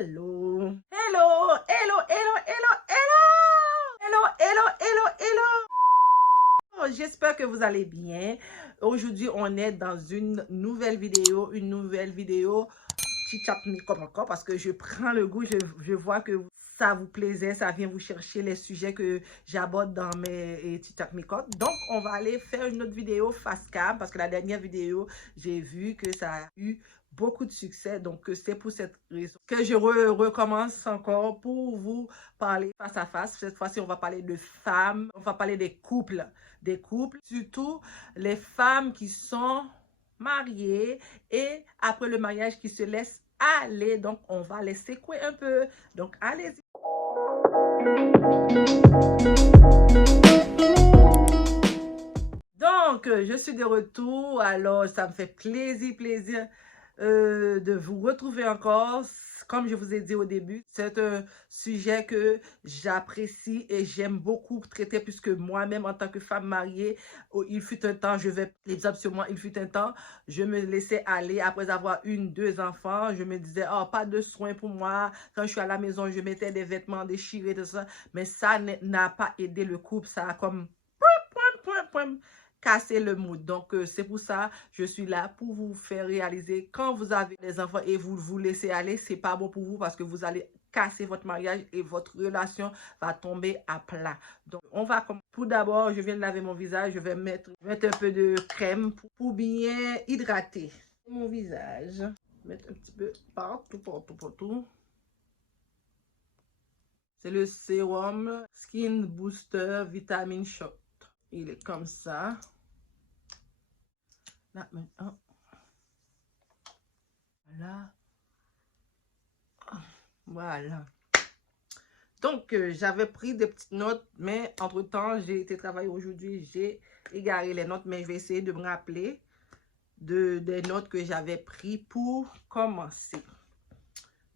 Hello. Hello, hello, hello, hello, hello. Hello, hello, hello, hello. J'espère que vous allez bien. Aujourd'hui, on est dans une nouvelle vidéo, Chit-chat comme encore parce que je prends le goût, je vois que ça vous plaisait, ça vient vous chercher les sujets que j'aborde dans mes Chit-chat Makeup. Donc, on va aller faire une autre vidéo face cam parce que la dernière vidéo, j'ai vu que ça a eu beaucoup de succès. Donc, c'est pour cette raison que je recommence encore pour vous parler face à face. Cette fois-ci, on va parler de femmes, on va parler des couples, surtout les femmes qui sont mariées et après le mariage qui se laissent aller. Donc, on va les secouer un peu. Donc, allez-y. Donc, je suis de retour. Alors, ça me fait plaisir de vous retrouver encore. Comme je vous ai dit au début, c'est un sujet que j'apprécie et j'aime beaucoup traiter puisque moi-même, en tant que femme mariée, il fut un temps, je vais l'exemple sur moi, il fut un temps, je me laissais aller après avoir deux enfants. Je me disais, oh, pas de soins pour moi. Quand je suis à la maison, je mettais des vêtements déchirés, tout ça. Mais ça n'a pas aidé le couple. Ça a comme casser le mood. Donc, c'est pour ça je suis là pour vous faire réaliser quand vous avez des enfants et vous laissez aller, c'est pas bon pour vous parce que vous allez casser votre mariage et votre relation va tomber à plat. Donc, on va comme tout d'abord, je viens de laver mon visage, je vais mettre un peu de crème pour bien hydrater mon visage. Mettre un petit peu partout. C'est le sérum Skin Booster Vitamin Shot. Il est comme ça. Là, maintenant. Voilà. Donc, j'avais pris des petites notes, mais entre-temps, j'ai été travailler aujourd'hui. J'ai égaré les notes, mais je vais essayer de me rappeler des notes que j'avais prises pour commencer.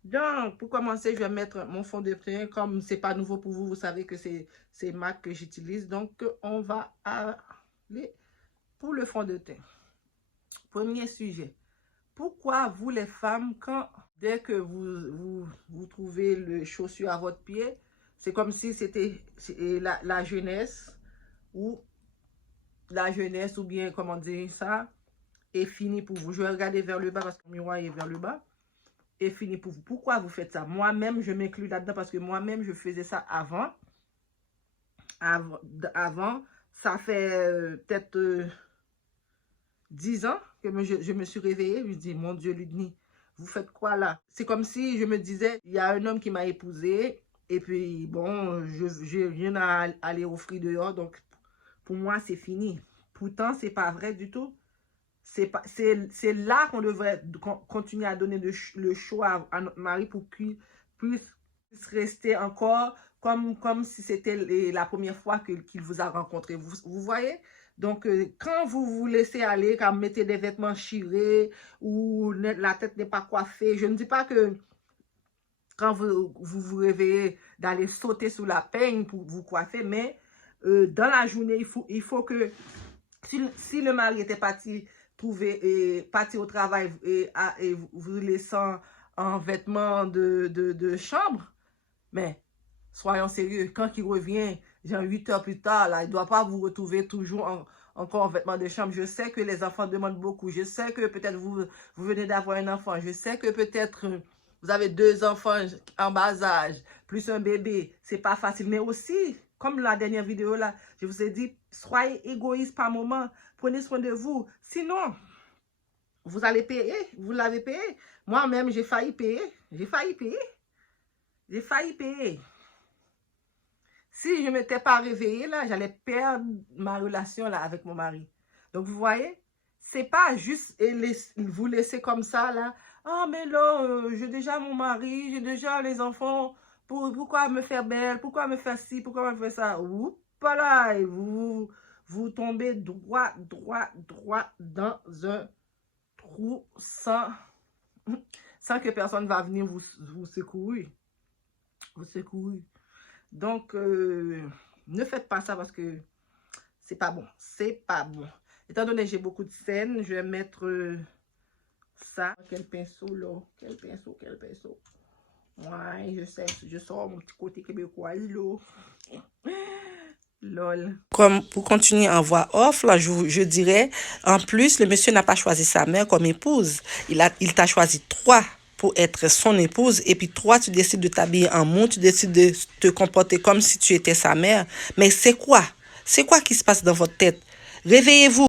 Donc, pour commencer, je vais mettre mon fond de teint. Comme ce n'est pas nouveau pour vous, vous savez que c'est MAC que j'utilise. Donc, on va aller pour le fond de teint. Premier sujet. Pourquoi vous les femmes, dès que vous trouvez le chaussure à votre pied, c'est comme si c'était la jeunesse ou bien comment dire ça, est fini pour vous. Je vais regarder vers le bas parce que le miroir est vers le bas. Est fini pour vous. Pourquoi vous faites ça? Moi-même, je m'inclus là-dedans parce que moi-même, je faisais ça avant. Avant, ça fait peut-être 10 ans que je me suis réveillée. Je me dis, mon Dieu, Ludni, vous faites quoi là? C'est comme si je me disais, il y a un homme qui m'a épousée. Et puis, bon, je n'ai rien à aller offrir dehors. Donc, pour moi, c'est fini. Pourtant, c'est pas vrai du tout. C'est là qu'on devrait continuer à donner le choix à notre mari pour qu'il puisse rester encore comme si c'était la première fois qu'il vous a rencontré. Vous voyez? Donc, quand vous vous laissez aller, quand vous mettez des vêtements chirés ou la tête n'est pas coiffée, je ne dis pas que quand vous réveillez d'aller sauter sous la peigne pour vous coiffer, mais dans la journée, il faut que si le mari était parti parti au travail et vous laissant en vêtements de chambre, mais soyons sérieux, quand il revient, genre 8 heures plus tard, là, il ne doit pas vous retrouver toujours encore en vêtements de chambre. Je sais que les enfants demandent beaucoup. Je sais que peut-être vous venez d'avoir un enfant. Je sais que peut-être vous avez 2 enfants en bas âge, plus un bébé. C'est pas facile. Mais aussi, comme la dernière vidéo là, je vous ai dit, soyez égoïste par moment. Prenez soin de vous. Sinon, vous allez payer. Vous l'avez payé. Moi-même, j'ai failli payer. J'ai failli payer. Si je ne m'étais pas réveillée, là, j'allais perdre ma relation là, avec mon mari. Donc, vous voyez, c'est pas juste vous laisser comme ça, là. Ah, mais là, j'ai déjà mon mari, j'ai déjà les enfants. Pourquoi me faire belle? Pourquoi me faire ci? Pourquoi me faire ça? Oups, là, et vous tombez droit dans un trou sans que personne va venir vous secourir. Vous secourir. Donc, ne faites pas ça parce que c'est pas bon. C'est pas bon. Étant donné que j'ai beaucoup de scènes, je vais mettre ça. Quel pinceau là? Quel pinceau? Ouais, je sais, je sors mon petit côté québécois, là. Lol. Comme pour continuer en voix off, là, je dirais, en plus, le monsieur n'a pas choisi sa mère comme épouse. Il t'a choisi toi pour être son épouse. Et puis toi, tu décides de t'habiller en monde, tu décides de te comporter comme si tu étais sa mère. Mais c'est quoi? C'est quoi qui se passe dans votre tête? Réveillez-vous.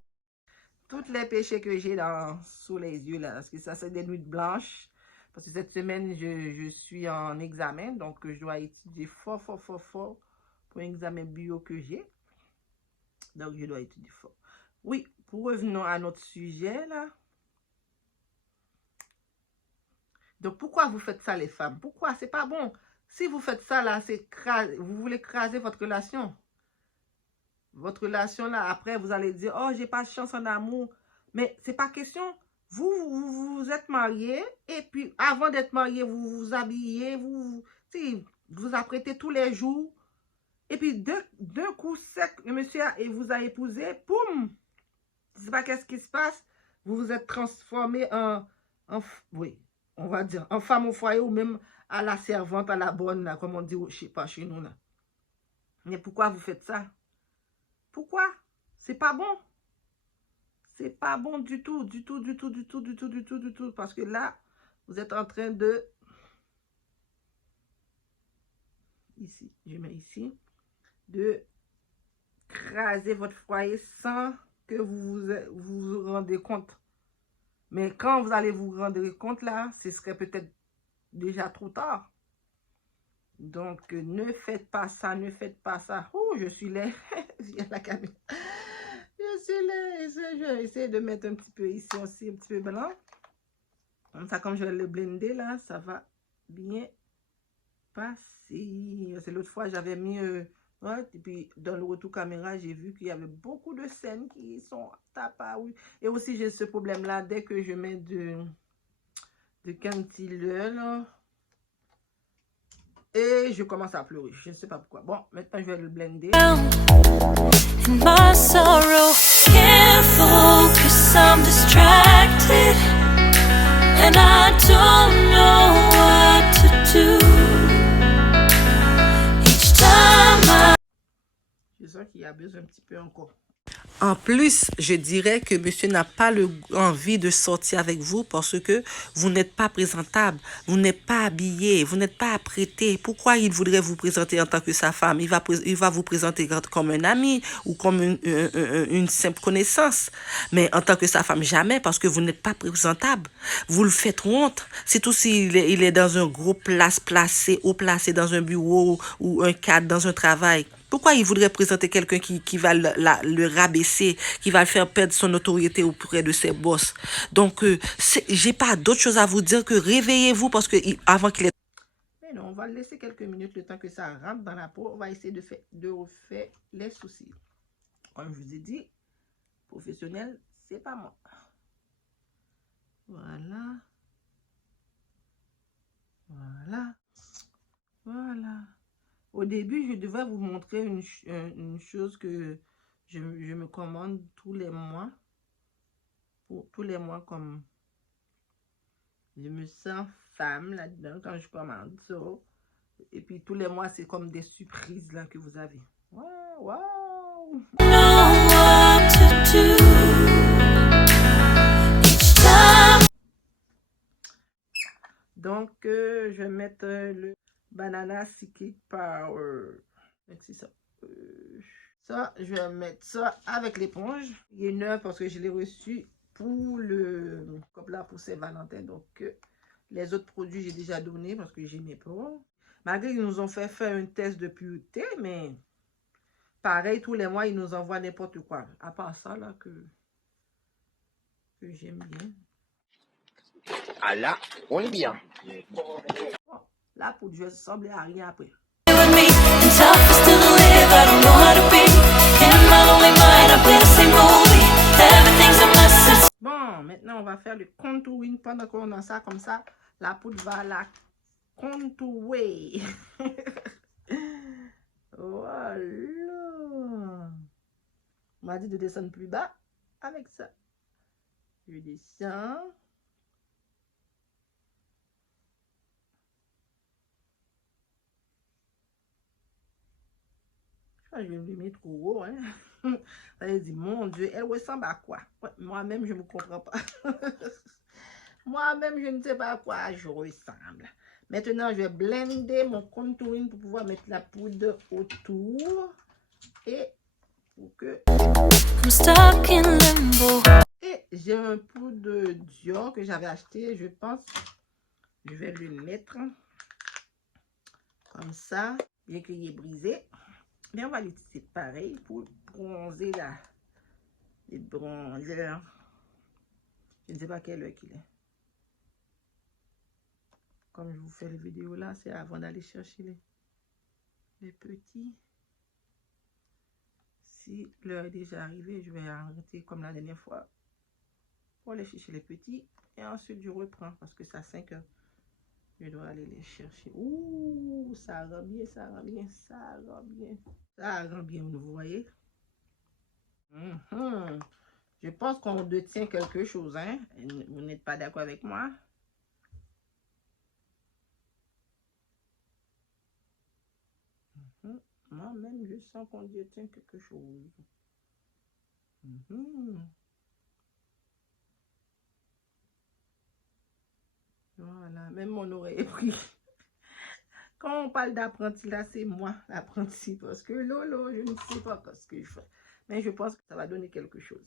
Toutes les péchés que j'ai sous les yeux, là, parce que ça, c'est des nuits blanches. Parce que cette semaine, je suis en examen, donc je dois étudier fort pour un examen bio que j'ai. Donc, je dois étudier fort. Oui, pour revenir à notre sujet, là. Donc, pourquoi vous faites ça, les femmes? Pourquoi? C'est pas bon. Si vous faites ça, là, vous voulez craser votre relation. Votre relation, là, après, vous allez dire, oh, j'ai pas de chance en amour. Mais c'est pas question. Vous êtes mariés, et puis, avant d'être mariés, vous vous habillez, vous apprêtez tous les jours. Et puis, d'un coup sec, le monsieur vous a épousé, poum! Je ne sais pas qu'est-ce qui se passe. Vous vous êtes transformé oui, on va dire, en femme au foyer ou même à la servante, à la bonne, là, comme on dit, je sais pas, chez nous, là. Mais pourquoi vous faites ça? Pourquoi? C'est pas bon. C'est pas bon du tout, du tout, du tout, du tout, du tout, du tout, du tout. Parce que là, vous êtes en train de... Ici, je mets ici. De craser votre foyer sans que vous rendez compte. Mais quand vous allez vous rendre compte là, ce serait peut-être déjà trop tard. Donc, ne faites pas ça, ne faites pas ça. Oh, je suis là. Il y a la caméra. Je suis là. Je vais essayer de mettre un petit peu ici aussi, un petit peu blanc. Comme ça, comme je vais le blender là, ça va bien passer. C'est l'autre fois, j'avais mis... ouais, et puis, dans le retour caméra, j'ai vu qu'il y avait beaucoup de scènes qui sont tapas, oui. Et aussi, j'ai ce problème-là, dès que je mets de concealer, là, et je commence à pleurer. Je ne sais pas pourquoi. Bon, maintenant, je vais le blender. In my sorrow, can't focus, I'm distracted, and I don't know what to do. Each time Je sens qu'il y a besoin un petit peu encore. En plus, je dirais que monsieur n'a pas envie de sortir avec vous parce que vous n'êtes pas présentable, vous n'êtes pas habillé, vous n'êtes pas apprêté. Pourquoi il voudrait vous présenter en tant que sa femme? Il va vous présenter comme un ami ou comme une simple connaissance. Mais en tant que sa femme, jamais, parce que vous n'êtes pas présentable. Vous le faites honte. C'est aussi il est dans un gros haut placé dans un bureau ou un cadre dans un travail. Pourquoi il voudrait présenter quelqu'un qui va le rabaisser, qui va le faire perdre son notoriété auprès de ses boss? Donc, j'ai pas d'autre chose à vous dire que réveillez-vous parce que avant qu'il ait... Mais non, on va laisser quelques minutes le temps que ça rentre dans la peau. On va essayer de refaire les sourcils. Comme je vous ai dit, professionnel, c'est pas moi. Voilà. Voilà. Voilà. Au début, je devais vous montrer une chose que je me commande tous les mois. Pour tous les mois, comme je me sens femme là-dedans quand je commande ça. Et puis tous les mois, c'est comme des surprises là que vous avez. Wow, wow. know what to do. Each time Donc, je vais mettre le Banana Secret Power. C'est ça. Ça, je vais mettre ça avec l'éponge. Il est neuf parce que je l'ai reçu pour le comme là pour Saint-Valentin. Donc, les autres produits, j'ai déjà donné parce que j'aimais pas. Malgré qu'ils nous ont fait faire un test de pureté, mais pareil, tous les mois, ils nous envoient n'importe quoi. À part ça, là, que j'aime bien. Ah là, on est bien. Bon, la poudre, je ressemble à rien après. with me, and tough is still to live, I don't know how to be. In my lonely mind, I play the same movie. Everything's a mess. Bon, maintenant, on va faire le contouring pendant qu'on a ça comme ça. La poudre va la contourer. Voilà. On m'a dit de descendre plus bas avec ça. Je descends. Ah, je lui mets trop haut, hein. Elle dit, mon Dieu, elle ressemble à quoi? Ouais, moi-même, je ne me comprends pas. Moi-même, je ne sais pas à quoi je ressemble. Maintenant, je vais blender mon contouring pour pouvoir mettre la poudre autour. Et pour que... I'm stuck in limbo. Et j'ai un poudre Dior que j'avais acheté, je pense. Je vais le mettre comme ça, bien qu'il est brisé. Mais on va l'utiliser pareil pour bronzer les bronzeurs. Je ne sais pas quelle heure qu'il est. Comme je vous fais les vidéos là, c'est avant d'aller chercher les petits. Si l'heure est déjà arrivée, je vais arrêter comme la dernière fois pour aller chercher les petits. Et ensuite, je reprends parce que c'est à 5 heures. Je dois aller les chercher. Ouh, ça rend bien, ça rend bien, ça rend bien. Ça rend bien, vous voyez. Je pense qu'on détient quelque chose, hein. Vous n'êtes pas d'accord avec moi? Moi-même, je sens qu'on détient quelque chose. Voilà, même mon oreille est pris. Quand on parle d'apprenti, là, c'est moi l'apprenti. Parce que Lolo, je ne sais pas ce que je fais. Mais je pense que ça va donner quelque chose.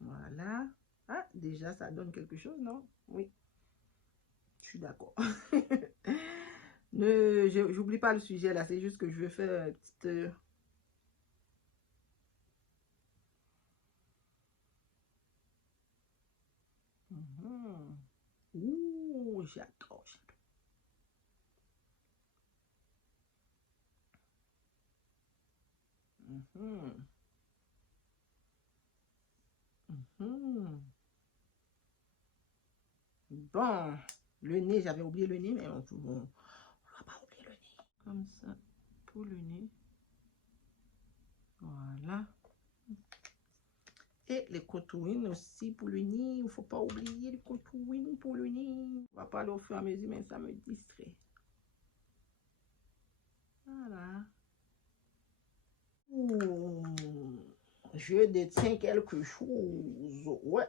Voilà. Ah, déjà, ça donne quelque chose, non? Oui. Je suis d'accord. J'oublie pas le sujet, là. C'est juste que je vais faire une petite... Ouh, j'adore. Bon, le nez, j'avais oublié le nez, mais on va pas oublier le nez. Comme ça, pour le nez. Voilà. Et les contouring aussi pour le nez. Il ne faut pas oublier les contouring pour le nez. On va pas aller au fur et à mesure, mais ça me distrait. Voilà. Ouh, je détiens quelque chose. Ouais.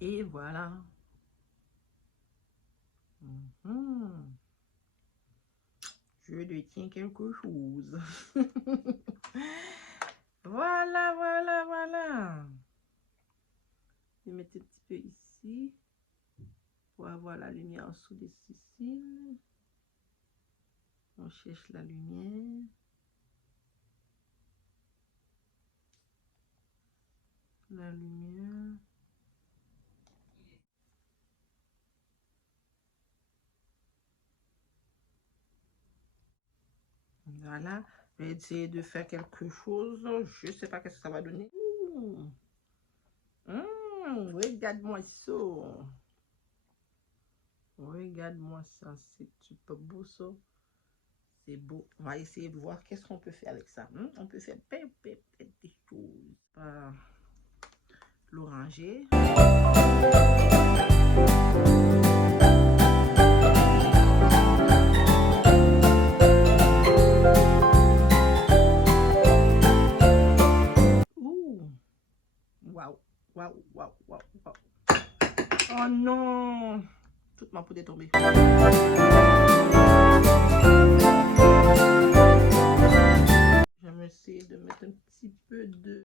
Et voilà. Je détiens quelque chose. Voilà, voilà, voilà. Je vais mettre un petit peu ici pour avoir la lumière en dessous des cils. On cherche la lumière. La lumière. Voilà. Je vais essayer de faire quelque chose. Je ne sais pas ce que ça va donner. Regarde-moi ça. Regarde-moi ça. C'est super beau ça. C'est beau. On va essayer de voir qu'est-ce qu'on peut faire avec ça. On peut faire plein des choses. L'oranger. Waouh, waouh, waouh, waouh, waouh. Oh non! Toute ma poudre est tombée. Je vais essayer de mettre un petit peu de...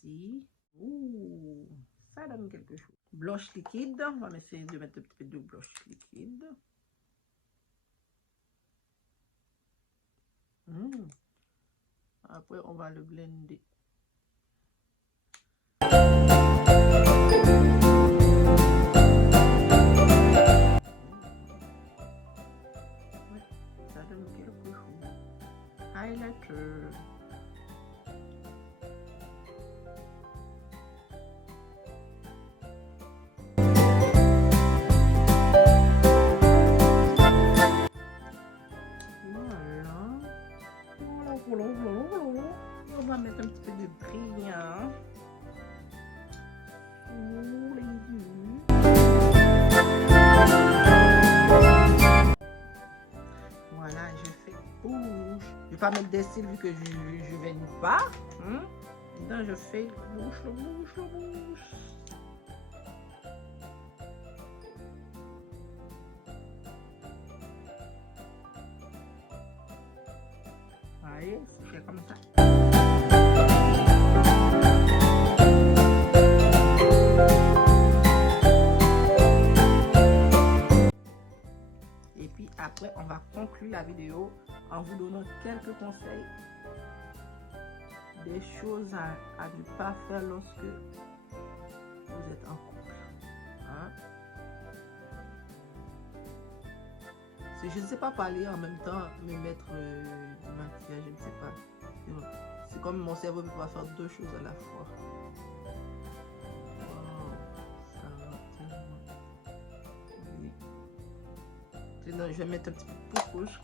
Si. Ouh, ça donne quelque chose. Blush liquide. On va essayer de mettre un petit peu de blush liquide. Après, on va le blender. Ça donne quelque chose. Highlighter. On va mettre un petit peu vais pas mettre des cils vu que je vais nulle part. Donc je fais le bouche. Voyez, c'est comme ça. Et puis après, on va conclure la vidéo en vous donnant quelques conseils. Des choses à ne pas faire lorsque vous êtes en couple. Hein? Si je ne sais pas parler en même temps, me mettre du maquillage, je ne sais pas. C'est comme mon cerveau ne peut pas faire deux choses à la fois. Wow, ça va tellement. Je vais mettre un petit peu de rouge.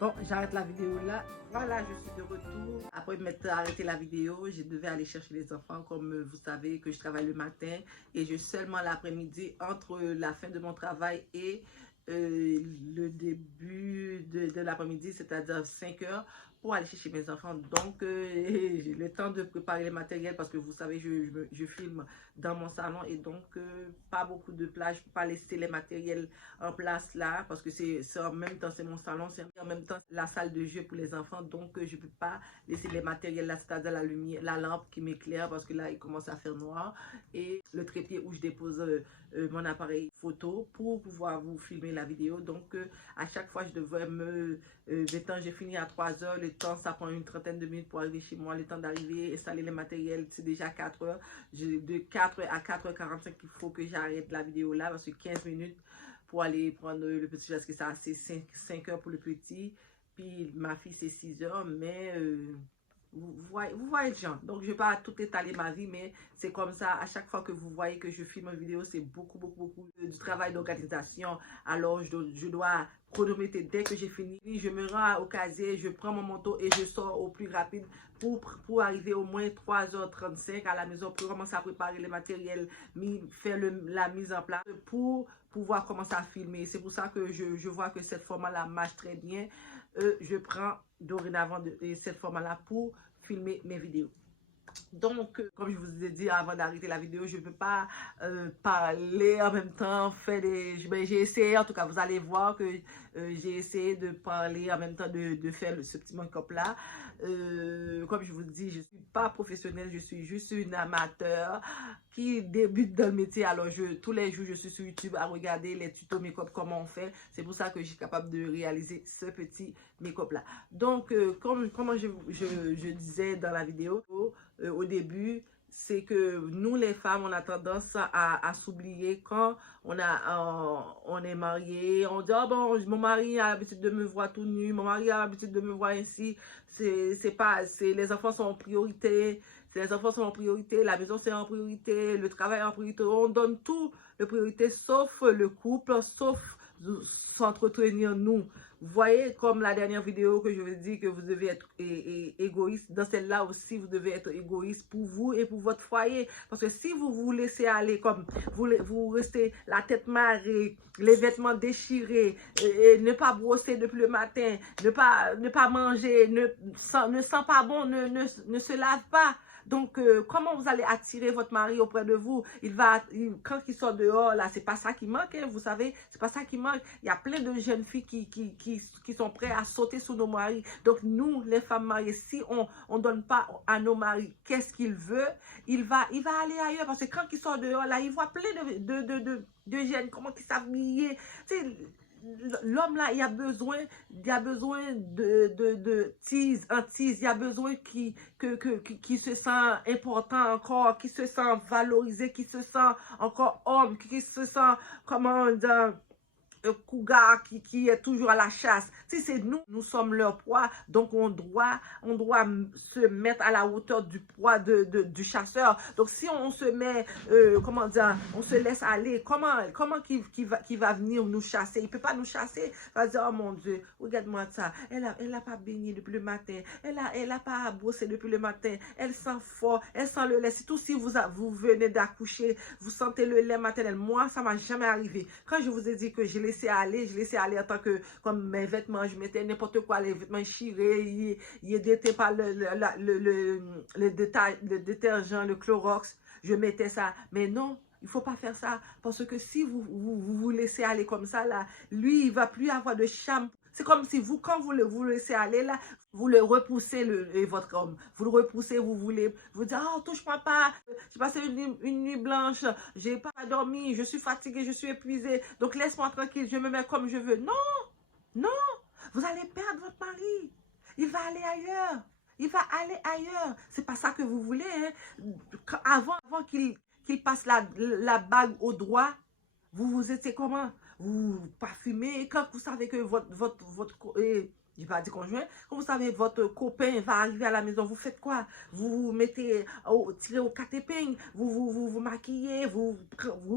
Bon, j'arrête la vidéo là. Voilà, je suis de retour. Après m'être arrêté la vidéo, je devais aller chercher les enfants. Comme vous savez que je travaille le matin et je seulement l'après-midi entre la fin de mon travail et le début de l'après-midi, c'est-à-dire 5 heures, pour aller chercher mes enfants. Donc, j'ai le temps de préparer les matériels parce que vous savez, je filme dans mon salon et donc pas beaucoup de place. Je ne peux pas laisser les matériels en place là parce que c'est en même temps, c'est mon salon, c'est en même temps la salle de jeu pour les enfants. Donc, je ne peux pas laisser les matériels là, c'est-à-dire la lumière, la lampe qui m'éclaire parce que là, il commence à faire noir et le trépied où je dépose mon appareil photo pour pouvoir vous filmer la vidéo. Donc, à chaque fois, je devrais maintenant, j'ai fini à 3 heures. Le temps, ça prend une trentaine de minutes pour arriver chez moi. Le temps d'arriver, installer les matériels, c'est déjà 4 heures. De 4 à 4h45, il faut que j'arrête la vidéo là parce que 15 minutes pour aller prendre le petit parce que ça, c'est 5 heures pour le petit. Puis ma fille, c'est 6 heures. Mais vous voyez le genre. Donc, je ne vais pas tout étaler ma vie, mais c'est comme ça. À chaque fois que vous voyez que je filme une vidéo, c'est beaucoup du travail d'organisation. Alors, je dois chronométrer dès que j'ai fini. Je me rends au casier, je prends mon manteau et je sors au plus rapide pour arriver au moins 3h35 à la maison pour commencer à préparer les matériels, faire la mise en place pour pouvoir commencer à filmer. C'est pour ça que je vois que cette format-là marche très bien. Je prends dorénavant cette format-là pour filmer mes vidéos. Donc, comme je vous ai dit avant d'arrêter la vidéo, je ne peux pas parler en même temps, j'ai essayé, en tout cas, vous allez voir que j'ai essayé de parler en même temps, de faire ce petit make-up là. Comme je vous dis, je ne suis pas professionnelle, je suis juste une amateur qui débute dans le métier. Alors, tous les jours, je suis sur YouTube à regarder les tutos make-up, comment on fait. C'est pour ça que je suis capable de réaliser ce petit make-up là. Donc, comme je disais dans la vidéo, au début, c'est que nous les femmes, on a tendance à s'oublier quand on est marié. On dit, oh bon, mon mari a l'habitude de me voir tout nu, mon mari a l'habitude de me voir ainsi. Les enfants sont en priorité. Les enfants sont en priorité, la maison c'est en priorité, le travail en priorité. On donne tout de priorité sauf le couple, sauf s'entretenir nous. Vous voyez, comme la dernière vidéo que je vous dis que vous devez être égoïste, dans celle-là aussi, vous devez être égoïste pour vous et pour votre foyer. Parce que si vous vous laissez aller comme vous restez la tête marée, les vêtements déchirés, et ne pas brosser depuis le matin, ne pas manger, ne sent pas bon, ne se lave pas. Donc, comment vous allez attirer votre mari auprès de vous? Quand il sort dehors, là, c'est pas ça qui manque, hein, vous savez, c'est pas ça qui manque. Il y a plein de jeunes filles qui sont prêtes à sauter sur nos maris. Donc, nous, les femmes mariées, si on donne pas à nos maris qu'est-ce qu'ils veulent, il va aller ailleurs. Parce que quand il sort dehors, là, il voit plein de jeunes, comment ils s'habiller. Tu sais, l'homme là, il a besoin de tease, il y a besoin qui se sent important encore, qui se sent valorisé, qui se sent encore homme, qui se sent, comment dire, cougar qui est toujours à la chasse. Si c'est nous, nous sommes leur proie, donc on doit se mettre à la hauteur du poids du chasseur. Donc si on se met, comment dire, on se laisse aller, comment qui va venir nous chasser? Il peut pas nous chasser. Il va dire, oh mon Dieu, regarde-moi ça. Elle a pas baigné depuis le matin. Elle a pas brossé depuis le matin. Elle sent fort. Elle sent le lait. Surtout si vous venez d'accoucher, vous sentez le lait maternel. Moi, ça m'a jamais arrivé. Quand je vous ai dit que je laissais aller en tant que, comme mes vêtements, je mettais n'importe quoi, les vêtements chirés, ils n'étaient pas le détergent, le Clorox, je mettais ça. Mais non, il ne faut pas faire ça. Parce que si vous laissez aller comme ça, là, lui, il ne va plus avoir de charme. C'est comme si vous, quand vous le laissez aller, là, vous le repoussez, votre homme. Vous le repoussez, vous dites, oh, touche-moi pas, j'ai passé une nuit blanche, j'ai pas dormi, je suis fatiguée, je suis épuisée, donc laisse-moi tranquille, je me mets comme je veux. Non, non, vous allez perdre votre mari. Il va aller ailleurs. Il va aller ailleurs. C'est pas ça que vous voulez, hein? Avant qu'il passe la bague au doigt, vous étiez comment? Vous parfumez. Quand vous savez que j'ai pas dit conjoint, quand vous savez votre copain va arriver à la maison, vous faites quoi? Vous mettez, tirez au quatre épingles, vous maquillez, vous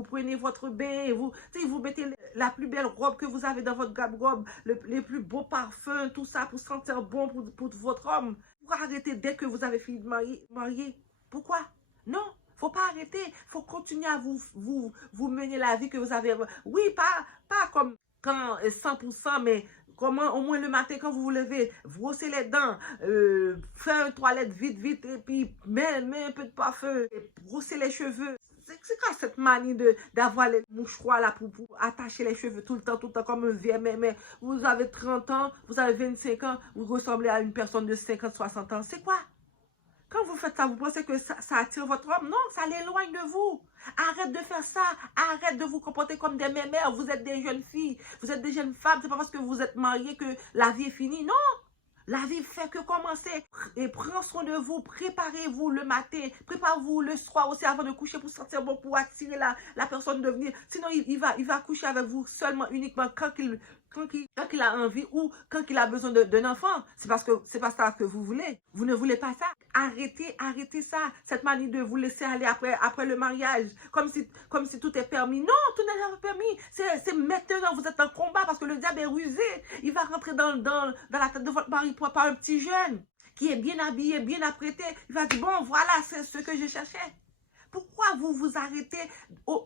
prenez votre bain, vous mettez la plus belle robe que vous avez dans votre garde-robe, les plus beaux parfums, tout ça pour sentir bon pour votre homme. Pourquoi arrêter dès que vous avez fini de marier? Pourquoi? Non. Faut pas arrêter, faut continuer à vous mener la vie que vous avez. Oui, pas comme quand 100%, mais comment au moins le matin quand vous vous levez, brosser les dents, faire une toilette vite, et puis mettre un peu de parfum, et brosser les cheveux. C'est quoi cette manie d'avoir les mouchoirs là pour attacher les cheveux tout le temps comme un vieux, mais vous avez 30 ans, vous avez 25 ans, vous ressemblez à une personne de 50, 60 ans. C'est quoi? Quand vous faites ça, vous pensez que ça attire votre homme? Non, ça l'éloigne de vous. Arrête de faire ça. Arrête de vous comporter comme des mémères. Vous êtes des jeunes filles. Vous êtes des jeunes femmes. C'est pas parce que vous êtes mariés que la vie est finie. Non. La vie fait que commencer. Et prends soin de vous. Préparez-vous le matin. Préparez-vous le soir aussi avant de coucher pour sentir bon, pour attirer la personne de venir. Sinon, il va coucher avec vous seulement, uniquement quand il a envie ou quand il a besoin d'un enfant. C'est parce que c'est pas ça que vous voulez. Vous ne voulez pas ça. Arrêtez ça. Cette manie de vous laisser aller après le mariage. Comme si tout est permis. Non, tout n'est pas permis. C'est maintenant, vous êtes en combat parce que le diable est rusé. Il va rentrer dans la tête de votre mari par un petit jeune qui est bien habillé, bien apprêté. Il va dire, bon, voilà, c'est ce que je cherchais. Pourquoi vous arrêtez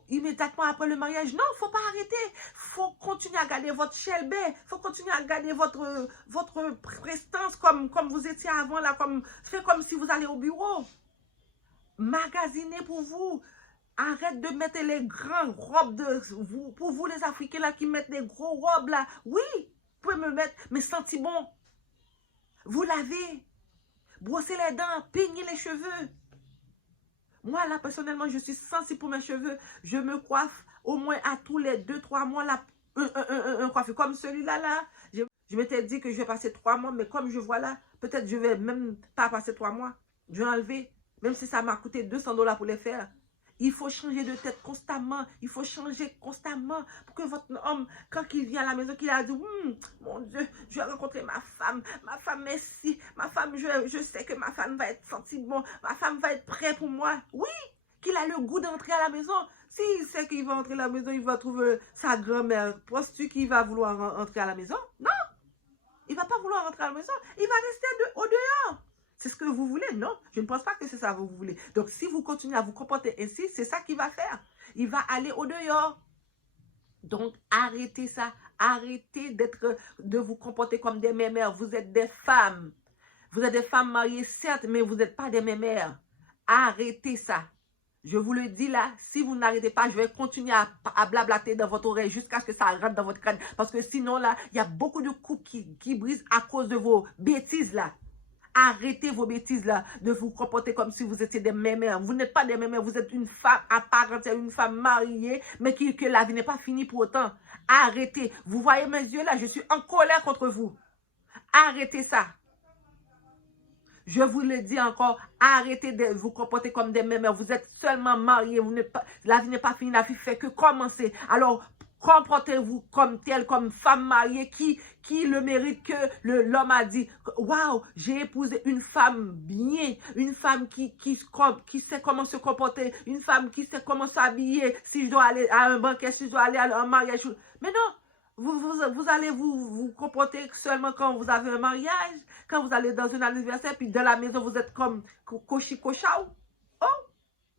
immédiatement après le mariage? Non, il ne faut pas arrêter. Il faut continuer à garder votre shelbe. Il faut continuer à garder votre prestance comme vous étiez avant. Faites comme si vous allez au bureau. Magasinez pour vous. Arrête de mettre les grandes robes pour vous les Africains là qui mettent des gros robes là. Oui, vous pouvez me mettre, mais sentez bon. Vous lavez. Brossez les dents. Peignez les cheveux. Moi, là, personnellement, je suis sensible pour mes cheveux. Je me coiffe au moins à tous les 2-3 mois, là, un coiffeur. Comme celui-là, là, je m'étais dit que je vais passer 3 mois, mais comme je vois là, peut-être je vais même pas passer 3 mois. Je vais enlever, même si ça m'a coûté $200 pour les faire. Il faut changer de tête constamment. Il faut changer constamment pour que votre homme, quand il vient à la maison, qu'il a dit, mon Dieu, je vais rencontrer ma femme. Ma femme, merci. Ma femme, je sais que ma femme va être sentie bon. Ma femme va être prête pour moi. Oui, qu'il a le goût d'entrer à la maison. S'il sait qu'il va entrer à la maison, il va trouver sa grand-mère. Penses-tu qu'il va vouloir entrer à la maison? Non. Il ne va pas vouloir entrer à la maison. Il va rester au dehors. C'est ce que vous voulez? Non, je ne pense pas que c'est ça que vous voulez. Donc, si vous continuez à vous comporter ainsi, c'est ça qu'il va faire. Il va aller au dehors. Donc, arrêtez ça. Arrêtez de vous comporter comme des mémères. Vous êtes des femmes. Vous êtes des femmes mariées, certes, mais vous n'êtes pas des mémères. Arrêtez ça. Je vous le dis là, si vous n'arrêtez pas, je vais continuer à blablater dans votre oreille jusqu'à ce que ça rentre dans votre crâne. Parce que sinon, là, il y a beaucoup de couples qui brisent à cause de vos bêtises là. Arrêtez vos bêtises là, de vous comporter comme si vous étiez des mémères. Vous n'êtes pas des mémères, vous êtes une femme à part entière, une femme mariée, mais que la vie n'est pas finie pour autant. Arrêtez. Vous voyez mes yeux là, je suis en colère contre vous. Arrêtez ça. Je vous le dis encore, arrêtez de vous comporter comme des mémères. Vous êtes seulement mariés, la vie n'est pas finie, la vie fait que commencer. Alors, Comportez-vous comme tel, comme femme mariée qui le mérite que l'homme a dit, waouh, j'ai épousé une femme bien, une femme qui sait comment se comporter, une femme qui sait comment s'habiller, si je dois aller à un banquet, si je dois aller à un mariage. Mais non, vous allez vous comporter seulement quand vous avez un mariage, quand vous allez dans un anniversaire, puis dans la maison, vous êtes comme cochi cochao. Oh,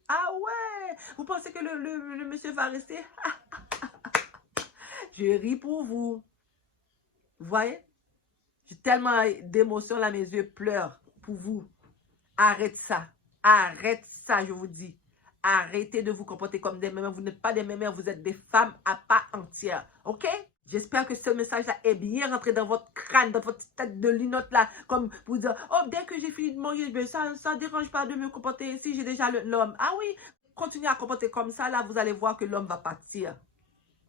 ah ouais, vous pensez que le monsieur va rester? Je ris pour vous. Vous voyez? J'ai tellement d'émotions là, mes yeux pleurent pour vous. Arrête ça. Arrête ça, je vous dis. Arrêtez de vous comporter comme des mémères. Vous n'êtes pas des mémères, vous êtes des femmes à part entière. OK? J'espère que ce message-là est bien rentré dans votre crâne, dans votre tête de linotte là, comme pour dire, oh, dès que j'ai fini de manger, ça ne dérange pas de me comporter si j'ai déjà l'homme. Ah oui, continuez à comporter comme ça, là, vous allez voir que l'homme va partir.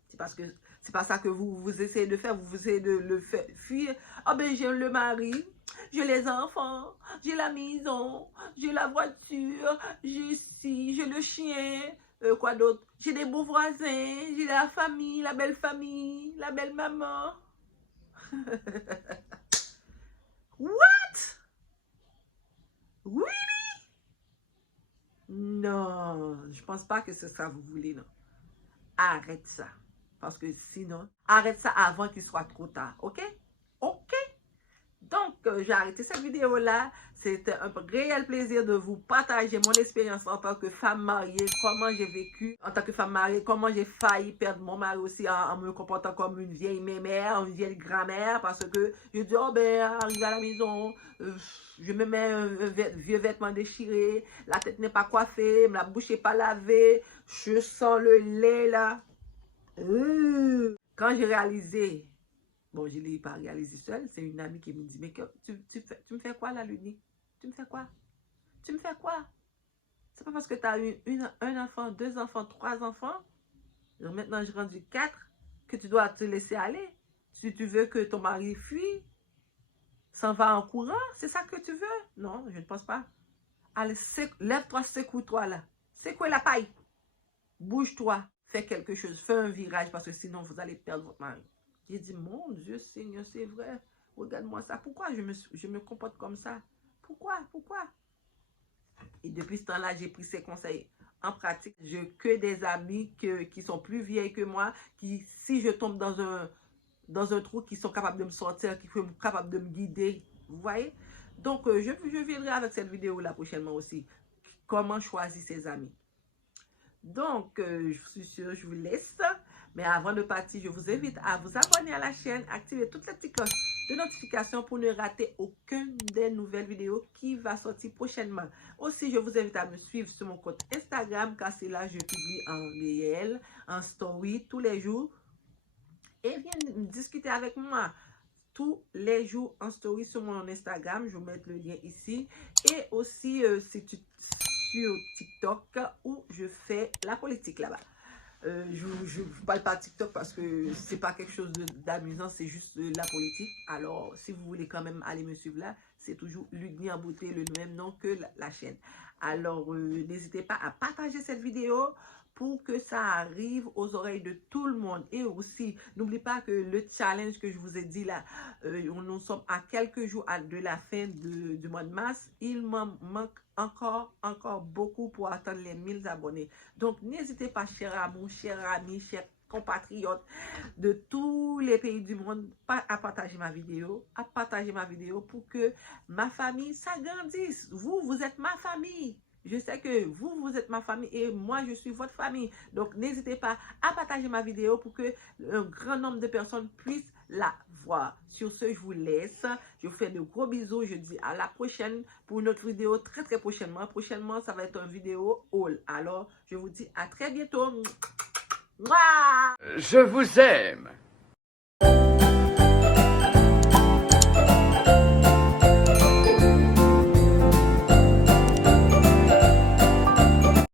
C'est parce que c'est pas ça que vous essayez de faire, vous essayez de le faire fuir. Oh ben j'ai le mari, j'ai les enfants, j'ai la maison, j'ai la voiture, j'ai ci, j'ai le chien, quoi d'autre? J'ai des beaux voisins, j'ai la famille, la belle maman. What? Really? Non, je pense pas que c'est ça que vous voulez, non. Arrête ça. Parce que sinon, arrête ça avant qu'il soit trop tard. OK? OK? Donc, j'ai arrêté cette vidéo-là. C'était un réel plaisir de vous partager mon expérience en tant que femme mariée, comment j'ai vécu en tant que femme mariée, comment j'ai failli perdre mon mari aussi en me comportant comme une vieille mémère, une vieille grand-mère, parce que je dis, oh ben, arrive à la maison, je me mets un vieux vêtement déchiré, la tête n'est pas coiffée, la bouche n'est pas lavée, je sens le lait là. Quand j'ai réalisé, bon, je ne l'ai pas réalisé seule, c'est une amie qui me dit, mais tu me fais quoi là, Ludnie? Tu me fais quoi? Tu me fais quoi? C'est pas parce que tu as eu un enfant, 2 enfants, 3 enfants, donc maintenant j'ai rendu 4, que tu dois te laisser aller. Si tu veux que ton mari fuit, s'en va en courant, c'est ça que tu veux? Non, je ne pense pas. Allez, lève-toi, secoue-toi là. Secoue la paille. Bouge-toi. Fais quelque chose, fais un virage parce que sinon vous allez perdre votre mari. J'ai dit, mon Dieu Seigneur, c'est vrai. Regarde-moi ça. Pourquoi je me comporte comme ça? Pourquoi? Et depuis ce temps-là, j'ai pris ces conseils en pratique. J'ai que des amis qui sont plus vieilles que moi, qui, si je tombe dans un trou, qui sont capables de me sortir, qui sont capables de me guider. Vous voyez? Donc, je viendrai avec cette vidéo-là prochainement aussi. Comment choisir ses amis. Donc, je suis sûre, je vous laisse. Mais avant de partir, je vous invite à vous abonner à la chaîne, activer toutes les petites cloches de notification pour ne rater aucune des nouvelles vidéos qui va sortir prochainement. Aussi, je vous invite à me suivre sur mon compte Instagram, car c'est là que je publie en réel, en story, tous les jours. Et viens discuter avec moi tous les jours en story sur mon Instagram. Je vais vous mettre le lien ici. Et aussi, sur TikTok où je fais la politique là-bas. Je ne parle pas de TikTok parce que c'est pas quelque chose d'amusant, c'est juste de la politique. Alors, si vous voulez quand même aller me suivre là, c'est toujours Ludnie en beauté, le même nom que la chaîne. Alors, n'hésitez pas à partager cette vidéo pour que ça arrive aux oreilles de tout le monde. Et aussi, n'oubliez pas que le challenge que je vous ai dit là, nous sommes à quelques jours de la fin du mois de mars. Il m'en manque encore beaucoup pour atteindre les 1000 abonnés. Donc, n'hésitez pas, chers amours, chers amis, chers compatriotes de tous les pays du monde, à partager ma vidéo, pour que ma famille s'agrandisse. Vous êtes ma famille. Je sais que vous êtes ma famille et moi, je suis votre famille. Donc, n'hésitez pas à partager ma vidéo pour que un grand nombre de personnes puissent la voir. Sur ce, je vous laisse. Je vous fais de gros bisous. Je dis à la prochaine pour une autre vidéo très prochainement. Prochainement, ça va être une vidéo haul. Alors, je vous dis à très bientôt. Mouah! Je vous aime.